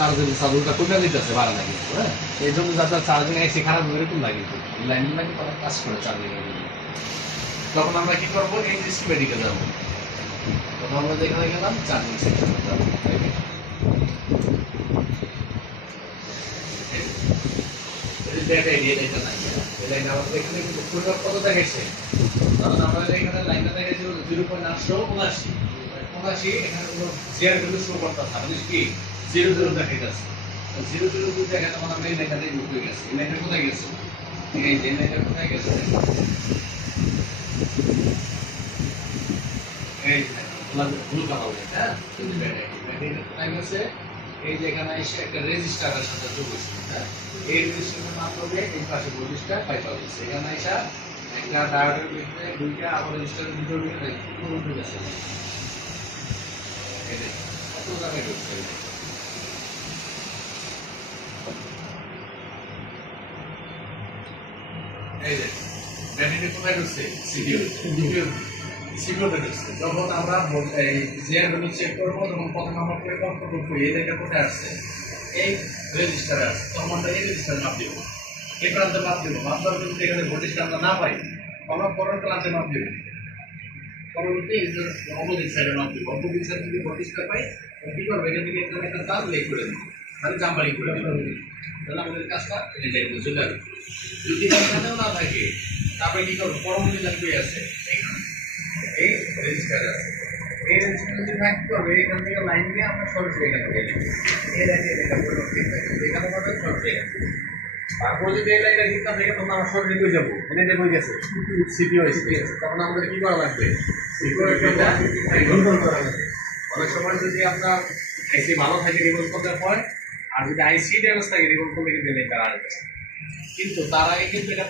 charging সাবুলটা কমে যেতেছে বাড়ে না কিন্তু হ্যাঁ এই জন্য যাতে চার্জিং আইসি খারাপ হয়ে এরকম লাগে কিন্তু লাইন লাগে তারা কাজ করে চার্জিং এর জন্য তখন আমরা কি করবো এই স্কিমেটিকে যাবো তখন আমরা যেখানে গেলাম চার্জিং সেকশনে যাবো ব্যাটারি দিয়ে এটা নাই এই লাইন আমাদের এখানে কিন্তু ফুল কত দেখাইছে কারণ আমাদের এখানে লাইনটা দেখাইছে 0.879 এখানে কোনো জিআর ভ্যালু শো করতেছে না মানে কি 00 দেখাইতেছে 00 দেখাতে মানে আমরা এই লাইনটাতে ঢুকে গেছে এই লাইনটা কোথায় গেছে এই যে লাইনটা কোথায় গেছে এই ভুল কথা বলে হ্যাঁ কিন্তু ব্যাটারি কোথায় গেছে এই যে এখানে এসে একটা রেজিস্টারের সাথে যোগ হয়েছে হ্যাঁ এই রেজিস্টারের মাধ্যমে এই পাশে ভোল্টেজটা পাইতে হচ্ছে এখানে এসে একটা ডায়োডের ভিতরে দুইটা আবার রেজিস্টারের ভিতরে উঠে গেছে কত জায়গায় ঢুকছে এই যে ব্যাটারি কোথায় ঢুকছে সিকিউরিটি ঢুকছে যখন আমরা এই জিআর ভ্যালু চেক করবো তখন প্রথম আমরা পরিবর্তন করবো এই জায়গা কোথায় আসছে এই রেজিস্টারে আসছে তখন আমরা এই রেজিস্টারে মাপ দিব এই প্রান্তে মাপ দিব মাপ দেওয়ার জন্য এখানে ভোল্টেজটা আমরা না পাই আমরা পরের প্রান্তে মাপ দিব পরবর্তী অপোজিট সাইডে মাপ দিব অপোজিট সাইডে যদি ভোল্টেজটা পাই কি করবো এখান থেকে এখানে একটা তার লেগ করে দিব মানে জাম্পারিং করে দিব তাহলে আমাদের কাজটা এই জায়গায় চলে আসবে যদি এখানেও না থাকে তারপরে কি করবো পরবর্তী লাগবে আছে এখানে এই রেজিস্টার আছে এই রেজিস্টার যদি থাকতে হবে এখান থেকে লাইন দিয়ে আমরা সরাসরি এখানে দিয়ে দিব এই লাইনে এটা পরিবর্তিত থাকে এখানে আমাদের সরাসরি তারপরে যদি এই লাইনটা দিতে থাকে তখন আমরা সরাসরি হয়ে যাবো এনে যে হয়ে গেছে সিপিও আছে তখন আমাদের কি করা লাগবে সিকিউরিটিটা কন্ট্রোল করা লাগবে অনেক সময় যদি আপনার আইসি ভালো থাকে রিমুভ করতে হয় আর যদি আইসি ড্যামেজ থাকে রিমুভ করলে কিন্তু এটা আসবে কিন্তু তার আগে কিন্তু এটা